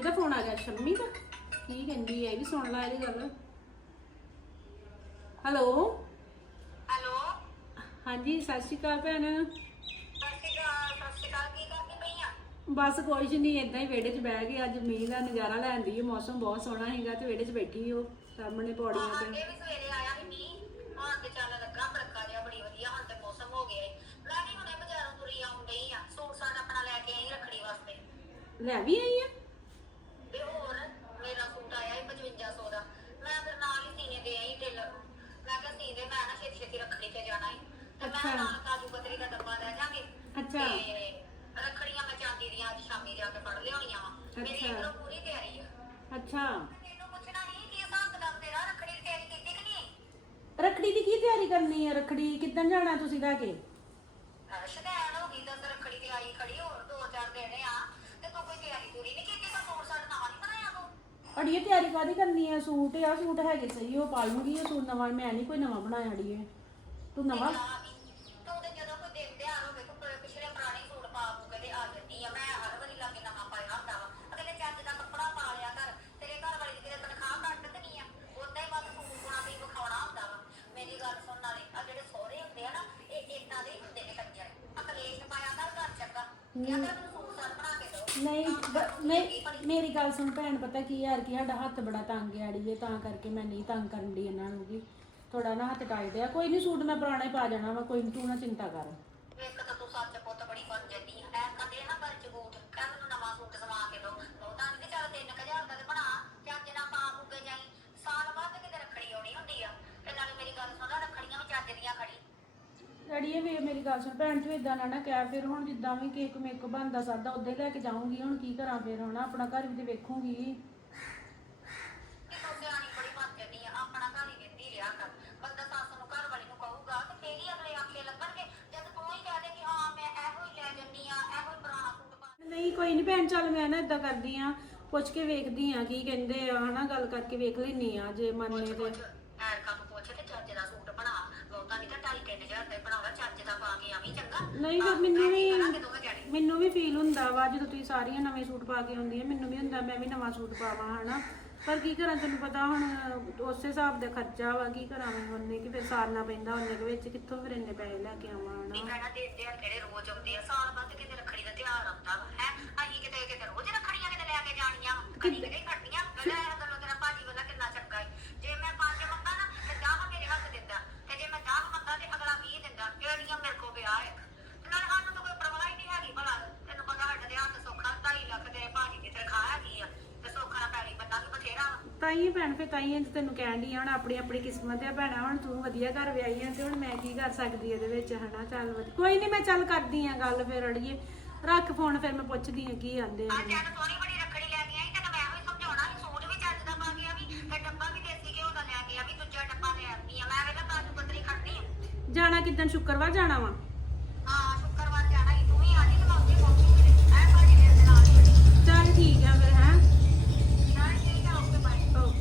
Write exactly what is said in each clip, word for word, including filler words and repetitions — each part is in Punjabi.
ਕਿਹਦਾ ਫੋਨ ਆ ਗਿਆ? ਸ਼ੰਮੀ ਦਾ। ਕੀ ਕਹਿੰਦੀ ਹੈ? ਇਹ ਵੀ ਸੁਣ ਲੈ ਇਹਦੀ ਗੱਲ। ਹੈਲੋ ਹੈਲੋ ਹਾਂਜੀ, ਸਤਿ ਸ਼੍ਰੀ ਅਕਾਲ ਭੈਣ। ਸਤਿ ਸ਼੍ਰੀ ਅਕਾਲ। ਸਤਿ ਸ਼੍ਰੀ ਅਕਾਲ। ਕੀ ਕਰਦੀ ਪਈ ਆ? ਬਸ ਕੁਝ ਨਹੀਂ, ਇਦਾਂ ਹੀ ਵਿਹੜੇ 'ਚ ਬਹਿ ਕੇ ਅੱਜ ਮੀਂਹ ਦਾ ਨਜ਼ਾਰਾ ਲੈਣ ਦੀ। ਮੌਸਮ ਬਹੁਤ ਸੋਹਣਾ ਹੈਗਾ ਤੇ ਵਿਹੜੇ 'ਚ ਬੈਠੀ ਉਹ ਸਾਹਮਣੇ ਪੌੜੀਆਂ ਤੇ। ਅੱਗੇ ਵੀ ਸਵੇਰੇ ਆਇਆ ਸੀ ਮੀਂਹ, ਹੁਣ ਤੇ ਚੱਲ ਲੱਗਾ ਬੜਕਾ ਜਿਹਾ, ਬੜੀ ਵਧੀਆ ਹੁਣ ਤੇ ਮੌਸਮ ਹੋ ਗਿਆ ਏ। ਮੈਂ ਵੀ ਹੁਣੇ ਬਾਜ਼ਾਰੋਂ ਤੁਰੀ ਆਉਣ ਡਈ ਆ, ਸੂਟ ਸਾਟ ਆਪਣਾ ਲੈ ਕੇ ਆਈ ਰੱਖੜੀ ਵਾਸਤੇ। ਲੈ ਵੀ ਆਈ ਆ? ਤੇ ਹੋਰ ਮੇਰਾ ਸੂਟ ਆਇਆ ਏ ਪਚਵੰਜਾ ਸੌ ਦਾ। ਮੈਂ ਫਿਰ ਨਾਲ ਹੀ ਸੀਨੇ ਦੇ ਆਈ ਟੇਲਰ ਨੂੰ। ਮੈਂ ਕਿਹਾ ਸੀ ਦੇ, ਮੈਂ ਨਾ ਛੇਤੀ ਛੇਤੀ ਰੱਖੜੀ ਤੇ ਜਾਣਾ ਏ ਤੇ ਮੈਂ ਨਾਲ ਕਾਜੂ ਕਤਰੀ ਦਾ ਡੱਬਾ ਲੈ ਜਾਵਾਂਗੇ। ਅੱਛਾ। ਤੇ ਰੱਖੜੀਆਂ ਮੈਂ ਚਾਂਦੀ ਦੀਆਂ ਅੱਜ ਸ਼ਾਮੀ ਜਾ ਕੇ ਫੜ ਲਿਆਉਣੀਆਂ ਵਾ। ਮੇਰੀ ਇੱਧਰੋਂ ਪੂਰੀ ਤਿਆਰੀ ਆ। ਅੱਛਾ। ਮੈਨੂੰ ਪੁੱਛਣਾ ਨਹੀਂ ਕੀ ਹਿਸਾਬ ਕਿਤਾਬ ਤੇਰਾ, ਰੱਖੜੀ ਦੀ ਤਿਆਰੀ ਕੀਤੀ ਕਿ ਨਹੀਂ? ਰੱਖੜੀ ਦੀ ਕੀ ਤਿਆਰੀ ਕਰਨੀ ਹੈ? ਰੱਖੜੀ ਕਿੱਦਣ ਜਾਣਾ ਤੁਸੀਂ ਲੈ ਕੇ? ਸ਼ਦੈਣ ਹੋ ਗਈ ਤਾਂ ਰੱਖੜੀ ਤੇ ਆਈ ਖੜੀ, ਹੋਰ ਦੋ ਚਾਰ ਦਿਨ ਆ ਤੇ ਤੂੰ ਕੋਈ ਤਿਆਰੀ ਪੂਰੀ ਨਹੀਂ ਕੀਤੀ? ਤਾਂ ਸੂਟ ਸਾਟ ਨਵਾਂ ਨਹੀਂ ਬਣਾਇਆ ਤੂੰ? ਅੜੀਏ ਤਿਆਰੀ ਕਾਹਦੀ ਕਰਨੀ ਹੈ? ਸੂਟ ਆ, ਸੂਟ ਹੈਗੇ ਸਹੀ, ਉਹ ਪਾ ਲੂੰਗੀ। ਉਹ ਸੂਟ ਨਵਾਂ ਮੈਂ ਨਹੀਂ ਕੋਈ ਨਵਾਂ ਬਣਾਇਆ ਅੜੀਏ। ਤੂੰ ਨਵਾਂ ਤੂੰ ਤੇ ਜਦੋਂ ਕੋਈ ਦਿਨ ਤਿਉਹਾਰ ਹੋਵੇ ਤੂੰ ਪਿਛਲੇ ਪੁਰਾਣੇ ਸੂਟ ਪਾ ਪੂ ਕੇ ਤੇ ਆ ਜਾਂਦੀ ਆ। ਮੈਂ ਹਰ ਵਾਰੀ ਲਾ ਕੇ ਨਵਾਂ ਪਾਇਆ ਹੁੰਦਾ ਵਾ। ਅਗਲੇ ਚੱਜ ਦਾ ਕੱਪੜਾ ਪਾ ਲਿਆ ਕਰ। ਤੇਰੇ ਘਰ ਵਾਲੀ ਦੀ ਕਿਤੇ ਤਨਖਾਹ ਘੱਟ ਤੇ ਨਹੀਂ ਆ, ਉਦਾਂ ਹੀ ਬਸ ਸੂਟ ਪਾਉਣਾ ਵੀ ਵਿਖਾਉਣਾ ਹੁੰਦਾ ਵਾ। ਮੇਰੀ ਗੱਲ ਸੁਣਨ ਵਾਲੇ ਆ ਜਿਹੜੇ ਸਹੁਰੇ ਹੁੰਦੇ ਆ ਨਾ, ਇਹ ਏਦਾਂ ਦੇ ਹੀ ਹੁੰਦੇ ਨੇ ਕੰਜਰ। ਆ ਕਲੇਸ਼ ਪਾਇਆ ਕਰ ਘਰ ਚੱਗਾ, ਕਿਹਾ ਕਰ ਮੈਨੂੰ ਸੂਟ ਸਾਟ ਬਣਾ ਕੇ ਦਿਓ। ਨਹੀਂ ਬ- ਨਹੀਂ ਮੇਰੀ ਗੱਲ ਸੁਣ ਭੈਣ, ਪਤਾ ਕੀ ਯਾਰ ਕਿ ਸਾਡਾ ਹੱਥ ਬੜਾ ਤੰਗ ਹੈ ਅੜੀਏ, ਤਾਂ ਕਰਕੇ ਮੈਂ ਨਹੀਂ ਤੰਗ ਕਰਨ ਦੀ ਇਹਨਾਂ ਨੂੰ ਵੀ। ਥੋੜਾ ਨਾ ਹੱਥ ਟਾਈਟ ਆ। ਕੋਈ ਨਹੀਂ, ਸੂਟ ਮੈਂ ਪੁਰਾਣਾ ਹੀ ਪਾ ਜਾਣਾ ਵਾ, ਕੋਈ ਨੀ, ਤੂੰ ਨਾ ਚਿੰਤਾ ਕਰ। ਇੱਕ ਤਾਂ ਤੂੰ ਸੱਚ ਪੁੱਤ ਬੜੀ ਬਣ ਜਾਂਦੀ ਆ। ਐ ਕਦੇ ਨਾ ਕਰ ਜਗੂਟ ਕਹਿ ਮੈਨੂੰ ਨਵਾਂ ਸੂਟ ਸਵਾ ਕੇ ਦੋ। ਬਹੁਤਾ ਨਹੀਂ ਤੇ ਚੱਲ ਤਿੰਨ ਕੁ ਹਜ਼ਾਰ ਦਾ ਤੇ ਬਣਾ, ਚੱਜ ਨਾਲ ਪਾ ਪੂਕੇ ਜਾਈ। ਸਾਲ ਬਾਅਦ ਕਿਤੇ ਰੱਖੜੀ ਆਉਣੀ ਹੁੰਦੀ ਆ। ਤੇ ਨਾਲੇ ਮੇਰੀ ਗੱਲ ਸੁਣ, ਰੱਖੜੀਆਂ ਵੀ ਚੱਜ ਦੀਆਂ ਖੜੀ। ਅੜੀਏ ਵੀ ਮੇਰੀ ਗੱਲ ਸੁਣ ਭੈਣ, ਤੂੰ ਇਦਾਂ ਨਾ ਨਾ ਕਹਿ। ਫਿਰ ਹੁਣ ਜਿੱਦਾਂ ਵੀ ਕੇਕ ਮੇਕ ਬਣਦਾ ਸਾਡਾ ਉਦਾਂ ਹੀ ਲੈ ਕੇ ਜਾਊਂਗੀ। ਹੁਣ ਕੀ ਕਰਾਂ ਫਿਰ? ਹੁਣ ਆਪਣਾ ਘਰ ਵੀ ਤੇ ਵੇਖੂੰਗੀ। ਤੂੰ ਸਿਆਣੀ ਬੜੀ ਬਣ ਜਾਂਦੀ ਆ। ਆਪਣਾ ਘਰ ਹੀ ਵੇਖਦੀ ਰਿਹਾ ਕਰ। ਬੰਦਾ ਸੱਸ ਨੂੰ ਘਰ ਵਾਲੀ ਨੂੰ ਕਹੂਗਾ ਤੇ ਫੇਰ ਹੀ ਅਗਲੇ ਆਖੇ ਲੱਗਣਗੇ। ਜਦ ਤੂੰ ਹੀ ਕਹਿ ਦੇ ਕਿ ਹਾਂ ਮੈਂ ਇਹੋ ਹੀ ਲੈ ਜੰਨੀ ਆ, ਇਹੋ ਹੀ ਪੁਰਾਣਾ ਸੂਟ ਪਾ। ਨਹੀਂ ਕੋਈ ਨਹੀਂ ਭੈਣ, ਚੱਲ ਮੈਂ ਨਾ ਇਦਾਂ ਕਰਦੀ ਆ, ਪੁੱਛ ਕੇ ਵੇਖਦੀ ਆ ਕੀ ਕਹਿੰਦੇ ਆ, ਹਨਾ ਗੱਲ ਕਰਕੇ ਵੇਖ ਲੈਣੀ ਆ ਜੇ ਮੰਨੇ ਤੇ। ਐਰਕਾ ਨੂੰ ਪੁੱਛ ਤੇ ਚੱਜ ਦਾ ਸੂਟ ਬਣਾ। ਬਹੁਤਾ ਨਹੀਂ ਤਾਂ ਢਾਈ ਤਿੰਨ ਹਜ਼ਾਰ ਦਾ ਬਣਾਵਾ, ਚੱਜ ਦਾ ਪਾ ਕੇ ਆਵੀਂ ਚੰਗਾ। ਨਹੀਂ ਫਿਰ ਮੈਨੂੰ ਵੀ ਮੈਨੂੰ ਵੀ ਫੀਲ ਹੁੰਦਾ ਵਾ ਜਦੋਂ ਤੁਸੀਂ ਸਾਰੀਆਂ ਨਵੇਂ ਸੂਟ ਪਾ ਕੇ ਆਉਂਦੀਆਂ। ਮੈਨੂੰ ਵੀ ਹੁੰਦਾ ਮੈਂ ਵੀ ਨਵਾਂ ਸੂਟ ਪਾਵਾਂ, ਹਨਾ। ਪਰ ਕੀ ਕਰਾਂ, ਤੈਨੂੰ ਪਤਾ ਹੁਣ ਉਸੇ ਹਿਸਾਬ ਦਾ ਖਰਚਾ ਵਾ। ਕੀ ਕਰਾਂ ਮੈਂ? ਉਹਨੇ ਕਿ ਫਿਰ ਸਾਰਨਾ ਪੈਂਦਾ, ਉਹਨੇ ਦੇ ਵਿੱਚ ਕਿੱਥੋਂ ਫਿਰ ਇੰਨੇ ਪੈਸੇ ਲੈ ਕੇ ਆਵਾਂ, ਹਨਾ। ਕਹਿਣਾ ਦੇ ਤਿਉਹਾਰ ਕਿਹੜੇ ਰੋਜ਼ ਆਉਂਦੇ ਆ? ਸਾਲ ਬਾਅਦ ਕਿਤੇ ਰੱਖੜੀ ਦਾ ਤਿਉਹਾਰ ਆਉਂਦਾ ਵਾ ਹੈ। ਅਸੀਂ ਕਿਤੇ ਕਿਤੇ ਰੋਜ਼ ਰੱਖੜੀਆਂ ਕਿਤੇ ਲੈ ਕੇ ਜਾਣੀਆਂ, ਕਦੀ ਕਿਤੇ ਖੜਨੀਆਂ। ਪਹਿਲਾਂ ਇਹ ਗੱਲੋਂ ਤੇਰਾ ਭਾਜੀ ਵਾਲਾ ਕਿੰਨਾ ਚੰਗਾ ਏ। ਜੇ ਮੈਂ ਪੰਜ ਮੰਗਾ ਨਾ ਤੇ ਦਸ ਮੇਰੇ ਹੱਥ ਦਿੰਦਾ, ਤੇ ਜੇ ਮੈਂ ਦਸ ਮੰਗਾ ਤੇ ਅਗਲਾ ਵੀਹ ਦਿੰਦਾ। ਕਿਹੜੀਆਂ ਮੇਰੇ ਕੋਲ ਵਿਆਹ ਹੈ। ਨਾਲੇ ਸਾਨੂੰ ਤਾਂ ਕੋਈ ਪਰਵਾਹ ਹੀ ਨਹੀਂ ਹੈਗੀ। ਭਲਾ ਤੈਨੂੰ ਪਤਾ ਸਾਡੇ ਦੇ ਹੱਥ ਸੌਖਾ ਢਾਈ ਲੱਖ ਤੇਰੇ ਭਾਜੀ ਦੀ ਤਨਖਾਹ ਹੈਗੀ ਆ ਤੇ ਸੌਖਾ ਨਾਲ ਪੈਲੀ ਬੰਦਾ ਵੀ ਬਥੇਰਾ ਵਾ। ਤਾਈਏ ਭੈਣ, ਫਿਰ ਤਾਈਏ ਤੈਨੂੰ ਕਹਿਣ ਦੀ ਆ ਹੁਣ ਆਪਣੀ ਆਪਣੀ ਕਿਸਮਤ ਆ ਭੈਣਾ। ਹੁਣ ਤੂੰ ਵਧੀਆ ਘਰ ਵਿਆਹੀ ਆ ਤੇ ਹੁਣ ਮੈਂ ਕੀ ਕਰ ਸਕਦੀ ਇਹਦੇ ਵਿੱਚ, ਹਨਾ। ਚੱਲ ਵਧੀਆ, ਕੋਈ ਨਹੀਂ, ਮੈਂ ਚੱਲ ਕਰਦੀ ਆ ਗੱਲ ਫਿਰ ਅੜੀਏ। ਰੱਖ ਫੋਨ, ਫਿਰ ਮੈਂ ਪੁੱਛਦੀ ਆ ਕੀ ਆਂਦੇ ਆ। ਆ ਚੱਲ ਸੋਹਣੀ ਬੜੀ ਰੱਖੜੀ ਲੈ ਕੇ ਆਈ। ਤੈਨੂੰ ਮੈਂ ਇਹੋ ਹੀ ਸਮਝਾਉਣਾ ਸੀ, ਸੂਟ ਵੀ ਚੱਜ ਦਾ ਪਾ ਕੇ ਆਵੀਂ ਤੇ ਡੱਬਾ ਵੀ ਦੇਸੀ ਘਿਓ ਦਾ ਲੈ ਕੇ ਆਵੀਂ। ਦੂਜਾ ਡੱਬਾ ਲੈ ਆਉਂਦੀ ਆ ਮੈਂ। ਵੇਲਾ ਕਾਜੂ ਕਤਰੀ ਖੜਨੀ ਆ। ਜਾਣਾ ਕਿੱਦਣ? ਸ਼ੁੱਕਰਵਾਰ ਜਾਣਾ ਵਾ? ਹਾਂ ਸ਼ੁੱਕਰਵਾਰ ਜਾਣਾ ਹੀ। ਤੂੰ ਵੀ ਆ ਜੀ ਤੇ ਮੈਂ ਉੱਥੇ ਪਹੁੰਚੂਗੀ। ਐ ਭਾਜੀ ਮੇਰੇ ਦੇ ਨਾਲ ਹੀ। ਚੱਲ ਠੀਕ ਆ ਫਿਰ, ਹੈਂ। ਚੱਲ ਠੀਕ ਆ, ਓਕੇ ਬਾਏ। ਓਕੇ।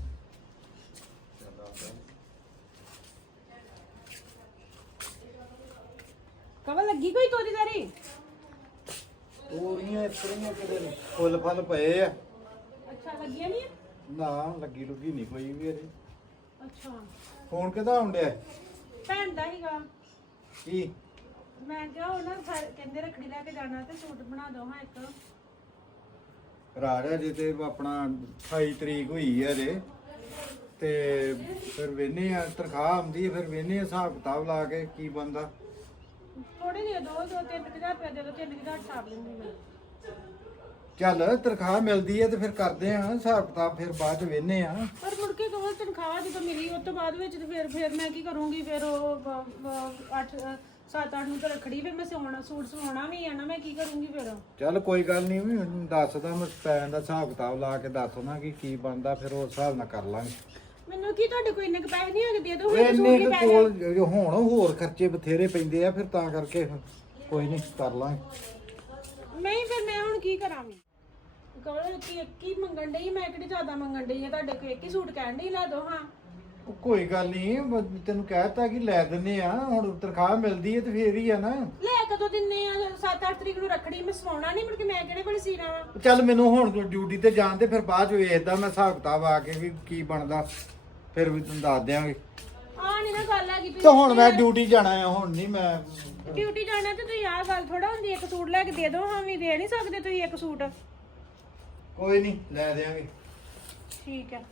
ਕਵਲ ਲੱਗੀ ਕੋਈ ਤੋਰੀ ਤਾਰੀ? ਤੋਰੀਆਂ ਇਤਰੀਆਂ ਕਿਤੇ ਫੁੱਲ ਫਲ ਪਏ ਆ। ਅੱਛਾ, ਲੱਗੀਆਂ ਨਹੀਂ? ਨਾ ਲੱਗੀ ਲੁੱਗੀ ਨਹੀਂ ਕੋਈ ਵੀ ਇਹਦੇ। ਅੱਛਾ। ਫੋਨ ਕਿਹਦਾ ਆਉਂਦਿਆ? ਭੈਣ ਦਾ ਹੀਗਾ। ਕੀ ਮੈਂ ਕਿਹਾ ਉਹ ਨਾ ਫਿਰ ਕਹਿੰਦੇ ਰੱਖੜੀ ਲੈ ਕੇ ਜਾਣਾ ਤੇ ਸੂਟ ਬਣਾ ਦੋ ਹਾਂ ਇੱਕ। ਰਾਜ ਜੇ ਤੇ ਆਪਣਾ ਅਠਾਈ ਤਰੀਕ ਹੋਈ ਹੈ ਜੇ, ਤੇ ਫਿਰ ਵੇਨੇ ਆ ਤਨਖਾਹ ਆਉਂਦੀ ਹੈ, ਫਿਰ ਵੇਨੇ ਆ ਹਿਸਾਬ ਕਿਤਾਬ ਲਾ ਕੇ ਕੀ ਬਣਦਾ। ਥੋੜੇ ਦੇ ਦੋ, ਦੋ ਤਿੰਨ ਹਜ਼ਾਰ ਰੁਪਏ ਦੇ ਦੋ, ਤਿੰਨ ਹਜ਼ਾਰ ਛਾਪ ਲੈਂਦੀ ਮੈਂ। ਚੱਲ ਤਨਖਾਹ ਮਿਲਦੀ ਹੈ ਤੇ ਫਿਰ ਕਰਦੇ ਆ ਹਿਸਾਬ ਕਿਤਾਬ, ਫਿਰ ਬਾਅਦ ਚ ਵੇਨੇ ਆ। ਪਰ ਮੁੜ ਕੇ ਕਵਲ ਤਨਖਾਹ ਜਦੋਂ ਮਿਲੀ ਉਸ ਤੋਂ ਬਾਅਦ ਵਿੱਚ ਤੇ ਫਿਰ ਫਿਰ ਮੈਂ ਕੀ ਕਰੂੰਗੀ? ਫਿਰ ਉਹ ਅੱਠ ਸੱਤ ਅੱਠ ਨੂੰ ਤਾਂ ਰੱਖੜੀ, ਫਿਰ ਮੈਂ ਸਿਉਣਾ ਸੂਟ ਸਵਾਉਣਾ ਵੀ ਆ ਨਾ, ਮੈਂ ਕੀ ਕਰੂੰਗੀ ਫਿਰ? ਚੱਲ ਕੋਈ ਗੱਲ ਨਹੀਂ, ਵੀ ਦੱਸਦਾ ਮੈਂ ਪੈਣ ਦਾ ਹਿਸਾਬ ਕਿਤਾਬ ਲਾ ਕੇ ਦੱਸ ਉਹਨਾਂ ਕਿ ਕੀ ਬਣਦਾ, ਫਿਰ ਉਸ ਹਿਸਾਬ ਨਾਲ ਕਰ ਲਾਂਗੇ। ਮੈਨੂੰ ਕੀ ਤੁਹਾਡੇ ਕੋਈ ਇੰਨੇ ਕੁ ਪੈਸੇ ਨਹੀਂ ਹੈਗੇ? ਦੇ ਦੋ ਹੁਣ ਇੰਨੇ ਸੂਟ ਕੁ ਨਹੀਂ ਕੋਲ ਪੈਸੇ। ਜੋ ਹੁਣ ਹੋਰ ਖਰਚੇ ਬਥੇਰੇ ਪੈਂਦੇ ਆ, ਫਿਰ ਤਾਂ ਕਰਕੇ ਕੋਈ ਨਹੀਂ ਕਰ ਲਾਂਗੇ। ਨਹੀਂ ਫਿਰ ਮੈਂ ਹੁਣ ਕੀ ਕਰਾਂ? ਵੀ ਕਵਲ ਕੀ ਇੱਕ ਹੀ ਮੰਗਣ ਡਈ, ਮੈਂ ਕਿਹੜੀ ਜ਼ਿਆਦਾ ਮੰਗਣ ਡਈ ਆ? ਤੁਹਾਡੇ ਕੋਲ ਇੱਕ ਹੀ ਸੂਟ ਕਹਿਣ ਡਈ ਲੈ ਦੋ ਹਾਂ। ਉਹ ਕੋਈ ਗੱਲ ਨਹੀਂ, ਬ- ਤੈਨੂੰ ਕਹਿਤਾ ਕਿ ਲੈ ਦਿੰਨੇ ਆ, ਹੁਣ ਤਨਖਾਹ ਮਿਲਦੀ ਹੈ ਤੇ ਫੇਰ ਹੀ ਆ ਨਾ। ਲੈ ਕਦੋਂ ਦਿੰਨੇ ਆ? ਸੱਤ ਅੱਠ ਤਰੀਕ ਨੂੰ ਰੱਖੜੀ ਮੈਂ ਸਵਾਉਣਾ ਨਹੀਂ, ਮੁੜ ਕੇ ਮੈਂ ਕਿਹੜੇ ਵੇਲੇ ਸੀਣਾ ਵਾ? ਚੱਲ ਮੈਨੂੰ ਹੁਣ ਡਿਊਟੀ ਤੇ ਜਾਣ ਤੇ ਫਿਰ ਬਾਅਦ ਚ ਵੇਖਦਾ ਮੈਂ ਹਿਸਾਬ ਕਿਤਾਬ ਆ ਕੇ ਵੀ ਕੀ ਬਣਦਾ, ਫਿਰ ਵੀ ਤੈਨੂੰ ਦੱਸ ਦਿਆਂਗੇ। ਆ ਨਹੀਂ ਨਾ ਗੱਲ ਹੈਗੀ ਤੇ ਹੁਣ ਮੈਂ ਡਿਊਟੀ ਜਾਣਾ ਆ, ਹੁਣ ਨਹੀਂ ਮੈਂ। ਡਿਊਟੀ ਜਾਣਾ ਤੇ ਤੁਸੀਂ ਆਹ ਗੱਲ ਥੋੜਾ ਹੁੰਦੀ, ਇੱਕ ਸੂਟ ਲੈ ਕੇ ਦੇ ਦਿਓ, ਹਾਂ ਵੀ ਦੇ ਨਹੀਂ ਸਕਦੇ ਤੁਸੀਂ ਇੱਕ ਸੂਟ? ਕੋਈ ਨਹੀਂ, ਲੈ ਦਿਆਂਗੇ। ਠੀਕ ਹੈ।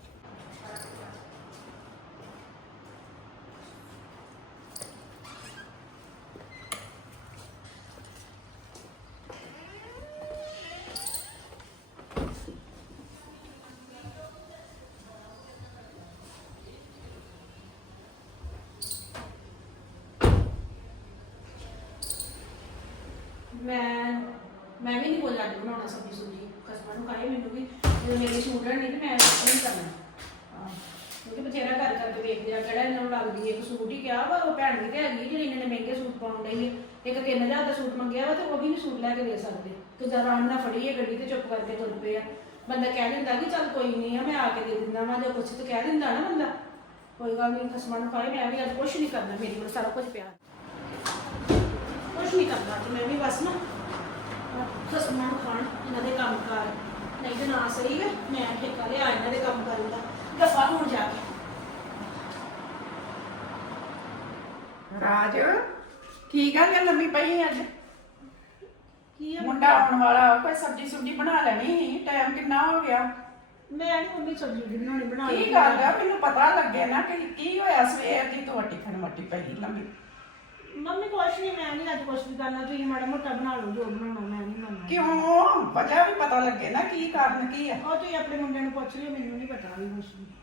ਮੈਂ ਮੈਂ ਵੀ ਨਹੀਂ ਬੋਲਾਂ ਅੱਜ ਬਣਾਉਣਾ ਸਬਜ਼ੀ ਸੁਬਜ਼ੀ, ਕਸਮਾਂ ਨੂੰ ਕਹੇ ਮੈਨੂੰ ਵੀ ਜਦੋਂ ਮੇਰੇ ਸੂਟ ਨਹੀਂ ਤੇ ਮੈਂ ਨਹੀਂ ਕਰਨਾ। ਹਾਂ, ਕਿਉਂਕਿ ਬਥੇਰਾ ਕਰ ਕਰਕੇ ਵੇਖ ਲਿਆ ਕਿਹੜਾ ਇਹਨਾਂ ਨੂੰ ਲੱਗਦੀ ਹੈ। ਇੱਕ ਸੂਟ ਹੀ ਕਿਹਾ ਵਾ, ਉਹ ਭੈਣ ਵੀ ਤੇ ਹੈਗੀ ਜਿਹੜੀ ਇਹਨਾਂ ਨੇ ਮਹਿੰਗੇ ਸੂਟ ਪਾਉਣ ਡਈ ਹੈ। ਇੱਕ ਤਿੰਨ ਹਜ਼ਾਰ ਦਾ ਸੂਟ ਮੰਗਿਆ ਵਾ ਤੇ ਉਹ ਵੀ ਨਹੀਂ ਸੂਟ ਲੈ ਕੇ ਦੇ ਸਕਦੇ। ਕਿੱਦਾਂ ਆਰਾਮ ਨਾਲ ਫੜੀ ਹੈ ਗੱਡੀ ਤੇ ਚੁੱਪ ਕਰਕੇ ਤੁਰ ਪਏ ਆ। ਬੰਦਾ ਕਹਿ ਦਿੰਦਾ ਕਿ ਚੱਲ ਕੋਈ ਨਹੀਂ ਆ, ਮੈਂ ਆ ਕੇ ਦੇ ਦਿੰਦਾ ਵਾ, ਜਾਂ ਕੁਛ ਤੇ ਕਹਿ ਦਿੰਦਾ ਨਾ ਬੰਦਾ। ਕੋਈ ਗੱਲ ਨਹੀਂ, ਕਸਮਾਂ ਨੂੰ ਕਹੇ ਮੈਂ ਵੀ ਅੱਜ ਕੁਛ ਨਹੀਂ ਕਰਨਾ, ਮੇਰੇ ਕੋਲ ਸਾਰਾ ਕੁਝ ਪਿਆ, ਕੁਛ ਨਹੀਂ ਕਰਨਾ ਅੱਜ ਮੈਂ ਵੀ, ਬਸ ਨਾ ਖਸਮਾਂ ਨੂੰ ਖਾਣ ਇਹਨਾਂ ਦੇ ਕੰਮ ਕਾਰ, ਨਹੀਂ ਤੇ ਨਾ ਸਹੀ ਹੈ ਮੈਂ ਠੇਕਾ ਲਿਆ ਇਹਨਾਂ ਦੇ ਕੰਮ ਕਰਨ ਦਾ। ਦਫਾ ਹੁਣ ਜਾ ਕੇ। ਰਾਜ ਠੀਕ ਆ ਕਿ ਲੰਮੀ ਪਈ ਅੱਜ? ਕੀ ਆ? ਮੁੰਡਾ ਆਉਣ ਵਾਲਾ, ਕੋਈ ਸਬਜ਼ੀ ਸੁਬਜ਼ੀ ਬਣਾ ਲੈਣੀ ਸੀ, ਟਾਈਮ ਕਿੰਨਾ ਹੋ ਗਿਆ? ਮੈਂ ਨਹੀਂ ਮੰਮੀ ਸਬਜ਼ੀ ਵੀ ਬਣਾਉਣੀ ਬਣਾ ਲਈ। ਕੀ ਗੱਲ ਆ, ਮੈਨੂੰ ਪਤਾ ਲੱਗੇ ਨਾ ਕਿ ਕੀ ਹੋਇਆ ਸਵੇਰ ਦੀ ਤੂੰ ਟਿਫਨ ਮੱਟੀ ਪਈ ਲੰਮੀ। ਮੰਮੀ ਕੁਛ ਨਹੀਂ, ਮੈਂ ਨਹੀਂ ਅੱਜ ਕੁਛ ਵੀ ਕਰਨਾ, ਤੁਸੀਂ ਮਾੜਾ ਮੋਟਾ ਬਣਾ ਲਓ ਜੋ ਬਣਾਉਣਾ, ਮੈਂ ਨਹੀਂ ਮੰਨਣਾ। ਕਿਉਂ? ਵਜ੍ਹਾ ਵੀ ਪਤਾ ਲੱਗੇ ਨਾ ਕੀ ਕਾਰਨ ਕੀ ਆ। ਉਹ ਤੁਸੀਂ ਆਪਣੇ ਮੁੰਡੇ ਨੂੰ ਪੁੱਛ ਲਿਓ, ਮੈਨੂੰ ਨਹੀਂ ਪਤਾ ਵੀ ਕੁਛ ਵੀ।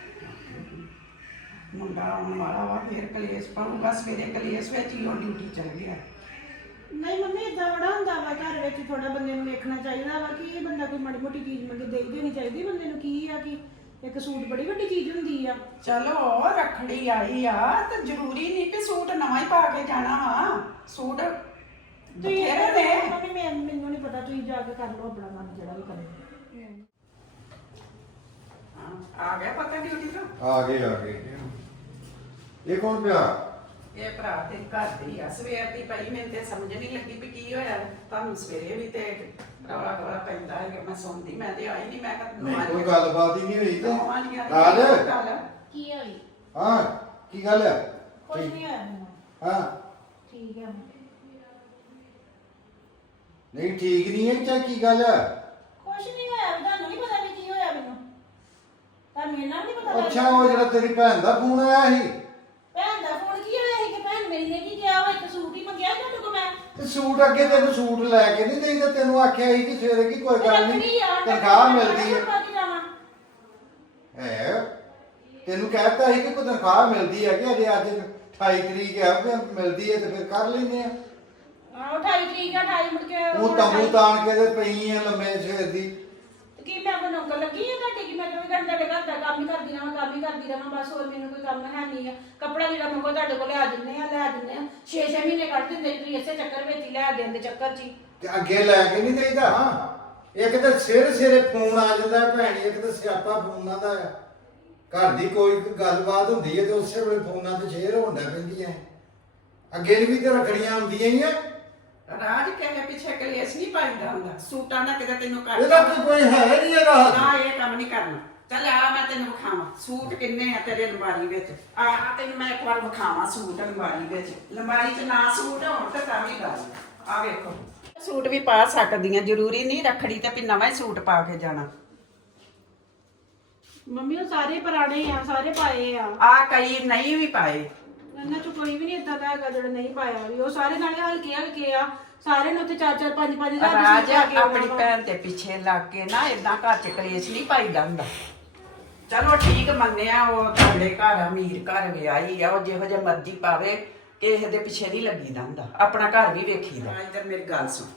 ਮੁੰਡਾ ਆਉਣ ਵਾਲਾ ਵਾ, ਫੇਰ ਕਲੇਸ਼ ਪਾਊਗਾ ਸਵੇਰੇ, ਕਲੇਸ਼ ਵਿੱਚ ਹੀ ਉਹ ਡਿਊਟੀ ਚਲ ਗਿਆ। ਨਹੀਂ ਮੰਮੀ ਇਦਾਂ ਬੜਾ ਹੁੰਦਾ ਵਾ, ਘਰ ਵਿੱਚ ਥੋੜਾ ਬੰਦੇ ਨੂੰ ਵੇਖਣਾ ਚਾਹੀਦਾ ਵਾ ਕਿ ਇਹ ਬੰਦਾ ਕੋਈ ਮਾੜੀ ਮੋਟੀ ਚੀਜ਼ ਮੰਗੇ ਦੇ ਦੇਣੀ ਚਾਹੀਦੀ ਬੰਦੇ ਨੂੰ। ਕੀ ਆ ਕਿ ਇੱਕ ਸੂਟ ਬੜੀ ਵੱਡੀ ਚੀਜ਼ ਹੁੰਦੀ ਆ। ਚਲੋ ਰੱਖੜੀ ਆਈ ਆ ਤੇ ਜ਼ਰੂਰੀ ਨਹੀਂ ਕਿ ਸੂਟ ਨਵਾਂ ਹੀ ਪਾ ਕੇ ਜਾਣਾ ਵਾ। ਸੂਟ ਤੁਸੀਂ ਇਹ ਬਥੇਰੇ ਨੇ। ਮੰਮੀ ਮੈਂ ਮੈਨੂੰ ਨਹੀਂ ਪਤਾ, ਤੁਸੀਂ ਜਾ ਕੇ ਕਰ ਲਓ ਆਪਣਾ ਕੰਮ ਜਿਹੜਾ ਵੀ ਕਰਨਾ। ਹਾਂ, ਆ ਗਿਆ ਪਤਾ ਡਿਊਟੀ ਤੋਂ? ਆ ਗਏ ਆ ਗਏ। ਇਹ ਕੌਣ ਪਿਆ? ਇਹ ਭਰਾ ਤੇ ਘਰ ਦੀ ਆ, ਸਵੇਰ ਦੀ ਪਈ, ਮੈਨੂੰ ਤੇ ਸਮਝ ਨਹੀਂ ਲੱਗੀ ਵੀ ਕੀ ਹੋਇਆ। ਤੁਹਾਨੂੰ ਸਵੇਰੇ ਵੀ ਤੇ ਰੌਲਾ ਗੋਲਾ ਪੈਂਦਾ ਹੈ ਕਿ ਮੈਂ ਸੁਣਦੀ, ਮੈਂ ਤੇ ਆਈ ਨਹੀਂ, ਮੈਂ ਨਹੀਂ ਕੋਈ ਗੱਲਬਾਤ ਹੀ ਨਹੀਂ ਹੋਈ ਤੇ ਨਾਲ ਨਾਲ ਕੀ ਹੋਈ? ਹਾਂ ਕੀ ਗੱਲ ਹੈ? ਕੁਝ ਨਹੀਂ ਹੋਇਆ ਮੈਨੂੰ। ਹਾਂ ਠੀਕ ਹੈ। ਨਹੀਂ ਠੀਕ ਨਹੀਂ ਹੈ, ਚਾ ਕੀ ਗੱਲ ਹੈ? ਕੁਝ ਨਹੀਂ ਹੋਇਆ, ਤੁਹਾਨੂੰ ਨਹੀਂ ਪਤਾ ਵੀ ਕੀ ਹੋਇਆ ਮੈਨੂੰ? ਤੁਹਾਨੂੰ ਇਹਨਾਂ ਨਹੀਂ ਪਤਾ ਲੱਗਦਾ? ਅੱਛਾ, ਉਹ ਜਿਹੜਾ ਤੇਰੀ ਭੈਣ ਦਾ ਫੋਨ ਆਇਆ ਸੀ। ਭੈਣ ਦਾ ਫੋਨ ਕੀ ਹੋਇਆ ਸੀ ਕਿ ਭੈਣ ਮੇਰੀ ਨੇ ਕੀ ਕਿਹਾ ਵਾ? ਇੱਕ ਸੂਟ ਹੀ ਮੰਗਿਆ ਤੁਹਾਡੇ ਕੋਲ ਮੈਂ। ਤੇ ਸੂਟ ਅੱਗੇ ਤੈਨੂੰ ਸੂਟ ਲੈ ਕੇ ਨਹੀਂ ਦੇਈਦਾ, ਤੈਨੂੰ ਆਖਿਆ ਸੀ ਕਿ ਸਵੇਰੇ ਕੀ ਕੋਈ ਗੱਲ ਨਹੀਂ ਰੱਖੜੀ ਆ, ਤਨਖਾਹ ਮਿਲਦੀ ਹੈ। ਪਾ ਕੇ ਜਾਵਾਂ। ਹੈ ਤੈਨੂੰ ਕਹਿਤਾ ਸੀ ਕਿ ਕੋਈ ਤਨਖਾਹ ਮਿਲਦੀ ਹੈ ਕਿ ਅਜੇ ਅੱਜ ਅਠਾਈ ਤਰੀਕ ਹੈ, ਕਿ ਮਿਲਦੀ ਹੈ ਤੇ ਫਿਰ ਕਰ ਲੈਂਦੇ ਆ। ਆਹ ਅਠਾਈ ਤਰੀਕ ਆ, ਅਠਾਈ ਮੁੜ ਕੇ ਉਹ ਤੰਬੂ ਤਾਣ ਕੇ ਤੇ ਪਈ ਆ ਲੰਮੇ ਸਵੇਰ ਦੀ। ਕੀ ਮੈਂ ਕੋਈ ਨੌਕਰ ਲੱਗੀ ਆ ਤੁਹਾਡੇ? ਕਿ ਮੈਂ ਚੌਵੀ ਘੰਟੇ ਤੁਹਾਡੇ ਘਰ ਦਾ ਕੰਮ ਹੀ ਕਰਦੀ ਰਹਾਂ, ਕੰਮ ਹੀ ਕਰਦੀ ਰਹਾਂ, ਬਸ ਹੋਰ ਮੈਨੂੰ ਕੋਈ ਕੰਮ ਹੈ ਨਹੀਂ ਆ। ਕੱਪੜਾ ਜਿਹੜਾ ਮੰਗੋ ਤੁਹਾਡੇ ਕੋਲ ਲਿਆ ਦਿੰਦੇ ਆ, ਲੈ ਦਿੰਦੇ ਆ। ਛੇ ਛੇ ਮਹੀਨੇ ਕੱਢ ਦਿੰਦੇ ਜੀ ਤੁਸੀਂ, ਇਸੇ ਚੱਕਰ ਵਿੱਚ ਹੀ ਲੈ ਦਿੰਦੇ ਚੱਕਰ 'ਚ ਹੀ। ਤੇ ਅੱਗੇ ਲੈ ਕੇ ਨਹੀਂ ਦੇਈਦਾ। ਹਾਂ ਇੱਕ ਤਾਂ ਸਿਰ ਸਿਰੇ ਫੋਨ ਆ ਜਾਂਦਾ ਭੈਣੀ, ਇੱਕ ਤਾਂ ਸਿਆਪਾ ਫੋਨਾਂ ਦਾ ਆ। ਘਰ ਦੀ ਕੋਈ ਗੱਲਬਾਤ ਹੁੰਦੀ ਹੈ ਤੇ ਉਸੇ ਵੇਲੇ ਫੋਨਾਂ ਤੇ ਸ਼ੇਅਰ ਹੁੰਦਾ ਪੈਂਦੀਆਂ। ਅੱਗੇ ਵੀ ਤੇ ਰੱਖੜੀਆਂ ਹੁੰਦੀਆਂ ਹੀ ਆ। ਰਾਜ ਕਹੇ ਪਿੱਛੇ ਕਲੇਸ਼ ਨਹੀਂ ਪਾਈਦਾ ਹੁੰਦਾ, ਸੂਟਾਂ ਦਾ ਕਿਤੇ ਤੈਨੂੰ ਕਰ ਇਹਦਾ ਤਾਂ ਕੋਈ ਹੈ ਨਹੀਂ ਇਹਦਾ ਹੱਥ। ਨਾ ਇਹ ਕੰਮ ਨਹੀਂ ਕਰਨਾ। ਚੱਲ ਆ ਮੈਂ ਤੈਨੂੰ ਵਿਖਾਵਾਂ ਸੂਟ ਕਿੰਨੇ ਆ ਤੇਰੇ ਅਲਮਾਰੀ ਵਿੱਚ। ਆ ਆ ਤੈਨੂੰ ਮੈਂ ਇੱਕ ਵਾਰ ਵਿਖਾਵਾਂ ਸੂਟ ਅਲਮਾਰੀ ਵਿੱਚ। ਅਲਮਾਰੀ 'ਚ ਨਾ ਸੂਟ ਹੋਣ ਤੇ ਤਾਂ ਵੀ ਗੱਲ ਆ। ਵੇਖੋ ਸੂਟ ਵੀ ਪਾ ਸਕਦੀਆਂ, ਜ਼ਰੂਰੀ ਨਹੀਂ ਰੱਖੜੀ ਤੇ ਵੀ ਨਵਾਂ ਹੀ ਸੂਟ ਪਾ ਕੇ ਜਾਣਾ। ਮੰਮੀ ਉਹ ਸਾਰੇ ਪੁਰਾਣੇ ਆ, ਸਾਰੇ ਪਾਏ ਆ। ਆ ਕਈ ਨਹੀਂ ਵੀ ਪਾਏ। ਇਹਨਾਂ ਚ ਕੋਈ ਵੀ ਨਹੀਂ ਇਦਾਂ ਦਾ ਹੈਗਾ ਜਿਹੜਾ ਨਹੀਂ ਪਾਇਆ ਵੀ। ਉਹ ਸਾਰੇ ਨਾਲੇ ਹਲਕੇ ਹਲਕੇ ਆ, ਸਾਰੇ ਨੂੰ ਉੱਥੇ ਚਾਰ ਚਾਰ ਪੰਜ ਪੰਜ ਹਜ਼ਾਰ ਰਾਜ ਦੀ ਚੀਜ਼ ਆ ਕੇ ਆਪਣੀ ਭੈਣ ਤੇ ਪਿੱਛੇ ਲੱਗ ਕੇ ਨਾ ਏਦਾਂ ਘਰ 'ਚ ਕਲੇਸ਼ ਨਹੀਂ ਪਾਈਦਾ ਹੁੰਦਾ। ਚਲੋ ਠੀਕ ਮੰਨਿਆ, ਉਹ ਤੁਹਾਡੇ ਘਰ ਅਮੀਰ ਘਰ ਵਿਆਹੀ ਆ, ਉਹ ਜਿਹੋ ਜਿਹਾ ਮਰਜ਼ੀ ਪਾਵੇ, ਕਿਸੇ ਦੇ ਪਿੱਛੇ ਨਹੀਂ ਲੱਗੀਦਾ ਹੁੰਦਾ, ਆਪਣਾ ਘਰ ਵੀ ਵੇਖੀਦਾ। ਇੱਧਰ ਮੇਰੀ ਗੱਲ ਸੁਣ।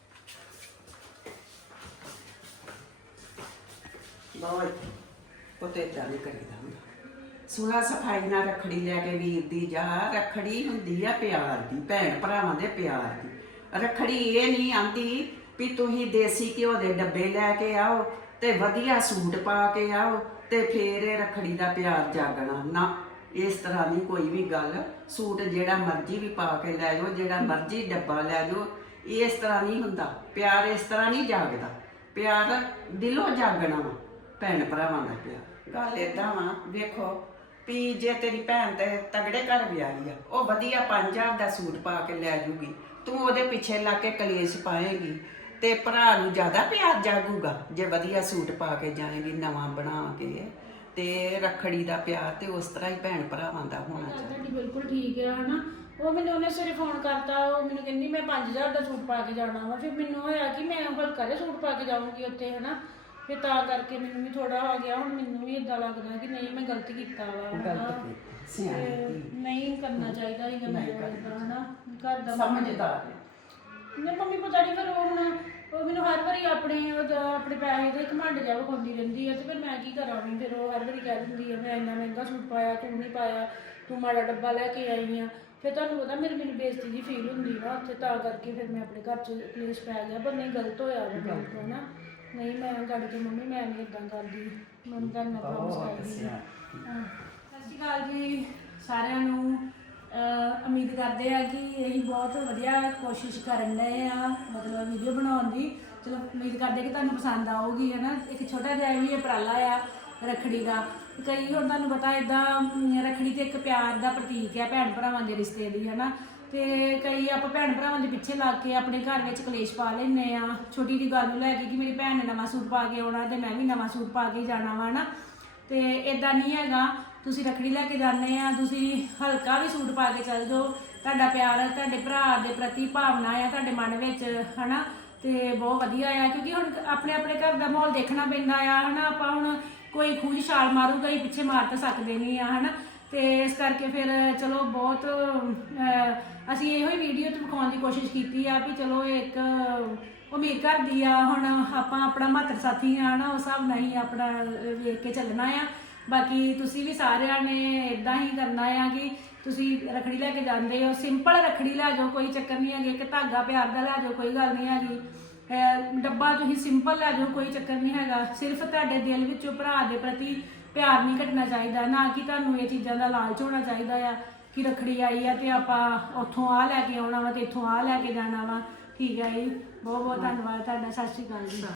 ਬਹੁਤ ਪੁੱਤੇ ਏਦਾਂ ਨਹੀਂ ਕਰੀਦਾ ਹੁੰਦਾ। ਸੁਲਾ ਸਫਾਈ ਨਾਲ ਰੱਖੜੀ ਲੈ ਕੇ ਵੀਰ ਦੀ ਜਾ। ਰੱਖੜੀ ਹੁੰਦੀ ਆ ਪਿਆਰ ਦੀ, ਭੈਣ ਭਰਾਵਾਂ ਦੇ ਪਿਆਰ ਦੀ। ਰੱਖੜੀ ਇਹ ਨਹੀਂ ਆਂਦੀ ਵੀ ਤੁਸੀਂ ਦੇਸੀ ਘਿਓ ਦੇ ਡੱਬੇ ਲੈ ਕੇ ਆਓ ਤੇ ਵਧੀਆ ਸੂਟ ਪਾ ਕੇ ਆਓ ਤੇ ਫੇਰ ਇਹ ਰੱਖੜੀ ਦਾ ਪਿਆਰ ਜਾਗਣਾ ਨਾ। ਇਸ ਤਰ੍ਹਾਂ ਨਹੀਂ ਕੋਈ ਵੀ ਗੱਲ। ਸੂਟ ਜਿਹੜਾ ਮਰਜ਼ੀ ਵੀ ਪਾ ਕੇ ਲੈ ਜਾਓ, ਜਿਹੜਾ ਮਰਜ਼ੀ ਡੱਬਾ ਲੈ ਜਾਓ, ਇਸ ਤਰ੍ਹਾਂ ਨਹੀਂ ਹੁੰਦਾ। ਪਿਆਰ ਇਸ ਤਰ੍ਹਾਂ ਨਹੀਂ ਜਾਗਦਾ। ਪਿਆਰ ਦਿਲੋਂ ਜਾਗਣਾ ਵਾ, ਭੈਣ ਭਰਾਵਾਂ ਦਾ ਪਿਆਰ। ਗੱਲ ਏਦਾਂ ਵਾ, ਵੇਖੋ ਵੀ ਜੇ ਤੇਰੀ ਭੈਣ ਤੇ ਤਗੜੇ ਘਰ ਵਿਆਹੀ ਆ, ਉਹ ਵਧੀਆ ਪੰਜ ਹਜ਼ਾਰ ਦਾ ਸੂਟ ਪਾ ਕੇ ਲੈ ਜੂਗੀ, ਤੂੰ ਉਹਦੇ ਪਿੱਛੇ ਲੱਗ ਕੇ ਕਲੇਸ਼ ਪਾਏਗੀ ਤੇ ਭਰਾ ਨੂੰ ਜ਼ਿਆਦਾ ਪਿਆਰ ਜਾਗੂਗਾ ਜੇ ਵਧੀਆ ਸੂਟ ਪਾ ਕੇ ਜਾਏਗੀ ਨਵਾਂ ਬਣਾ ਕੇ। ਤੇ ਰੱਖੜੀ ਦਾ ਪਿਆਰ ਤੇ ਉਸ ਤਰ੍ਹਾਂ ਹੀ ਭੈਣ ਭਰਾਵਾਂ ਦਾ ਹੋਣਾ ਗੱਲ ਚਾਹੀਦਾ। ਤੁਹਾਡੀ ਬਿਲਕੁਲ ਠੀਕ ਹੈ ਹਨਾ। ਉਹ ਮੈਨੂੰ ਉਹਨੇ ਸਵੇਰੇ ਫੋਨ ਕਰਤਾ, ਉਹ ਮੈਨੂੰ ਕਹਿੰਦੀ ਮੈਂ ਪੰਜ ਹਜ਼ਾਰ ਦਾ ਸੂਟ ਪਾ ਕੇ ਜਾਣਾ ਵਾ। ਫਿਰ ਮੈਨੂੰ ਹੋਇਆ ਕਿ ਮੈਂ ਹਲਕਾ ਜਿਹਾ ਸੂਟ ਪਾ ਕੇ ਜਾਊਂਗੀ ਉੱਥੇ ਹਨਾ। ਫਿਰ ਤਾਂ ਕਰਕੇ ਮੈਨੂੰ ਵੀ ਥੋੜਾ ਹੋ ਗਿਆ। ਹੁਣ ਮੈਨੂੰ ਵੀ ਇਦਾਂ ਲੱਗਦਾ ਕਿ ਨਹੀਂ ਮੈਂ ਗਲਤ ਕੀਤਾ ਵਾ ਹਨਾ। ਤੇ ਨਹੀਂ ਕਰਨਾ ਚਾਹੀਦਾ ਸੀਗਾ ਮੈਨੂੰ ਇਦਾਂ ਹਨਾ। ਘਰ ਦਾ ਸਮਝਦਾਰ ਮੇਰੇ ਮੰਮੀ ਪਤਾ ਨਹੀਂ ਫਿਰ ਉਹ ਹੁਣ ਉਹ ਮੈਨੂੰ ਹਰ ਵਾਰੀ ਆਪਣੇ ਉਹ ਆਪਣੇ ਪੈਸੇ ਦੇ ਘਮੰਡ ਜਿਹਾ ਵਿਖਾਉਂਦੀ ਰਹਿੰਦੀ ਹੈ। ਤੇ ਫਿਰ ਮੈਂ ਕੀ ਕਰਾਂ ਵੀ। ਫਿਰ ਉਹ ਹਰ ਵਾਰੀ ਕਹਿ ਦਿੰਦੀ ਹੈ ਮੈਂ ਇੰਨਾ ਮਹਿੰਗਾ ਸੂਟ ਪਾਇਆ, ਤੂੰ ਨਹੀਂ ਪਾਇਆ, ਤੂੰ ਮਾੜਾ ਡੱਬਾ ਲੈ ਕੇ ਆਈ ਆ। ਫਿਰ ਤੁਹਾਨੂੰ ਪਤਾ ਮੇਰੇ ਮੈਨੂੰ ਬੇਇੱਜ਼ਤੀ ਜੀ ਫੀਲ ਹੁੰਦੀ ਨਾ ਉੱਥੇ। ਤਾਂ ਕਰਕੇ ਫਿਰ ਮੈਂ ਆਪਣੇ ਘਰ 'ਚ ਕਲੇਸ਼ ਪੈ ਗਿਆ। ਪਰ ਨਹੀਂ ਗਲਤ ਹੋਇਆ ਵਾ ਮੇਰੇ ਤੋਂ ਨਾ। ਨਹੀਂ ਮੈਂ ਗੜ ਕੇ ਮੰਮੀ ਮੈਂ ਨਹੀਂ ਇਦਾਂ ਕਰਦੀ। ਮੰਮੀ ਤਾਂ ਇੰਨਾ ਪ੍ਰੋਮਿਸ ਕਰਦੀ ਹਾਂ। ਸਤਿ ਸ਼੍ਰੀ ਅਕਾਲ ਜੀ ਸਾਰਿਆਂ ਨੂੰ। ਉਮੀਦ ਕਰਦੇ ਆ ਕਿ ਅਸੀਂ ਬਹੁਤ ਵਧੀਆ ਕੋਸ਼ਿਸ਼ ਕਰਨ ਡਏ ਆ ਮਤਲਬ ਵੀਡੀਓ ਬਣਾਉਣ ਦੀ। ਚਲੋ ਉਮੀਦ ਕਰਦੇ ਕਿ ਤੁਹਾਨੂੰ ਪਸੰਦ ਆਊਗੀ ਹੈ ਨਾ। ਇੱਕ ਛੋਟਾ ਜਿਹਾ ਵੀ ਉਪਰਾਲਾ ਆ ਰੱਖੜੀ ਦਾ। ਕਈ ਹੁਣ ਤੁਹਾਨੂੰ ਪਤਾ ਇੱਦਾਂ ਰੱਖੜੀ ਤੇ ਇੱਕ ਪਿਆਰ ਦਾ ਪ੍ਰਤੀਕ ਹੈ ਭੈਣ ਭਰਾਵਾਂ ਦੇ ਰਿਸ਼ਤੇ ਦੀ ਹੈ ਨਾ। ਤੇ ਕਈ ਆਪਾਂ ਭੈਣ ਭਰਾਵਾਂ ਦੇ ਪਿੱਛੇ ਲੱਗ ਕੇ ਆਪਣੇ ਘਰ ਵਿੱਚ ਕਲੇਸ਼ ਪਾ ਲੈਂਦੇ ਆ ਛੋਟੀ ਜਿਹੀ ਗੱਲ ਨੂੰ ਲੈ ਕੇ ਕਿ ਮੇਰੀ ਭੈਣ ਨੇ ਨਵਾਂ ਸੂਟ ਪਾ ਕੇ ਆਉਣਾ ਤੇ ਮੈਂ ਵੀ ਨਵਾਂ ਸੂਟ ਪਾ ਕੇ ਜਾਣਾ ਵਾ ਨਾ। ਤੇ ਇਦਾਂ ਨਹੀਂ ਹੈਗਾ। ਤੁਸੀਂ ਰੱਖੜੀ ਲੈ ਕੇ ਜਾਂਦੇ ਆ, ਤੁਸੀਂ ਹਲਕਾ ਵੀ ਸੂਟ ਪਾ ਕੇ ਚੱਲ ਜਾਓ। ਤੁਹਾਡਾ ਪਿਆਰ ਤੁਹਾਡੇ ਭਰਾ ਦੇ ਪ੍ਰਤੀ ਭਾਵਨਾ ਆ ਤੁਹਾਡੇ ਮਨ ਵਿੱਚ ਹਨਾ। ਤੇ ਬਹੁਤ ਵਧੀਆ ਆ ਕਿਉਂਕਿ ਹੁਣ ਆਪਣੇ ਆਪਣੇ ਘਰ ਦਾ ਮਾਹੌਲ ਦੇਖਣਾ ਪੈਂਦਾ ਆ ਹਨਾ। ਆਪਾਂ ਹੁਣ ਕੋਈ ਖੂਜ ਛਾਲ ਮਾਰੂਗਾ ਹੀ ਪਿੱਛੇ ਮਾਰ ਤਾਂ ਸਕਦੇ ਨਹੀਂ ਆ ਹਨਾ। ਤੇ ਇਸ ਕਰਕੇ ਫਿਰ ਚਲੋ ਬਹੁਤ ਅਸੀਂ ਇਹੋ ਹੀ ਵੀਡੀਓ 'ਚ ਵਿਖਾਉਣ ਦੀ ਕੋਸ਼ਿਸ਼ ਕੀਤੀ ਆ ਵੀ ਚਲੋ ਇੱਕ ਉਮੀਦ ਕਰਦੀ ਆ ਹੁਣ ਆਪਾਂ ਆਪਣਾ ਮਾਤਰ ਸਾਥੀ ਆ ਨਾ। ਉਸ ਹਿਸਾਬ ਨਾਲ ਹੀ ਆਪਣਾ ਵੇਖ ਕੇ ਚੱਲਣਾ ਆ। ਬਾਕੀ ਤੁਸੀਂ ਵੀ ਸਾਰਿਆਂ ਨੇ ਇਦਾਂ ਹੀ ਕਰਨਾ ਆ ਕਿ ਤੁਸੀਂ ਰੱਖੜੀ ਲੈ ਕੇ ਜਾਂਦੇ ਹੋ ਸਿੰਪਲ ਰੱਖੜੀ ਲੈ ਜਾਓ, ਕੋਈ ਚੱਕਰ ਨਹੀਂ ਹੈਗੇ। ਇੱਕ ਧਾਗਾ ਪਿਆਰ ਦਾ ਲੈ ਜਾਓ, ਕੋਈ ਗੱਲ ਨਹੀਂ ਹੈਗੀ। ਡੱਬਾ ਤੁਸੀਂ ਸਿੰਪਲ ਲੈ ਜਾਓ, ਕੋਈ ਚੱਕਰ ਨਹੀਂ ਹੈਗਾ। ਸਿਰਫ ਤੁਹਾਡੇ ਦਿਲ ਵਿੱਚੋਂ ਭਰਾ ਦੇ ਪ੍ਰਤੀ ਪਿਆਰ ਨਹੀਂ ਘਟਣਾ ਚਾਹੀਦਾ। ਨਾ ਕਿ ਤੁਹਾਨੂੰ ਇਹ ਚੀਜ਼ਾਂ ਦਾ ਲਾਲਚ ਹੋਣਾ ਚਾਹੀਦਾ ਆ ਕਿ ਰੱਖੜੀ ਆਈ ਆ ਤੇ ਆਪਾਂ ਉੱਥੋਂ ਆਹ ਲੈ ਕੇ ਆਉਣਾ ਵਾ ਤੇ ਇੱਥੋਂ ਆਹ ਲੈ ਕੇ ਜਾਣਾ ਵਾ। ਠੀਕ ਹੈ ਜੀ, ਬਹੁਤ ਬਹੁਤ ਧੰਨਵਾਦ ਤੁਹਾਡਾ। ਸਤਿ ਸ਼੍ਰੀ ਅਕਾਲ ਜੀ।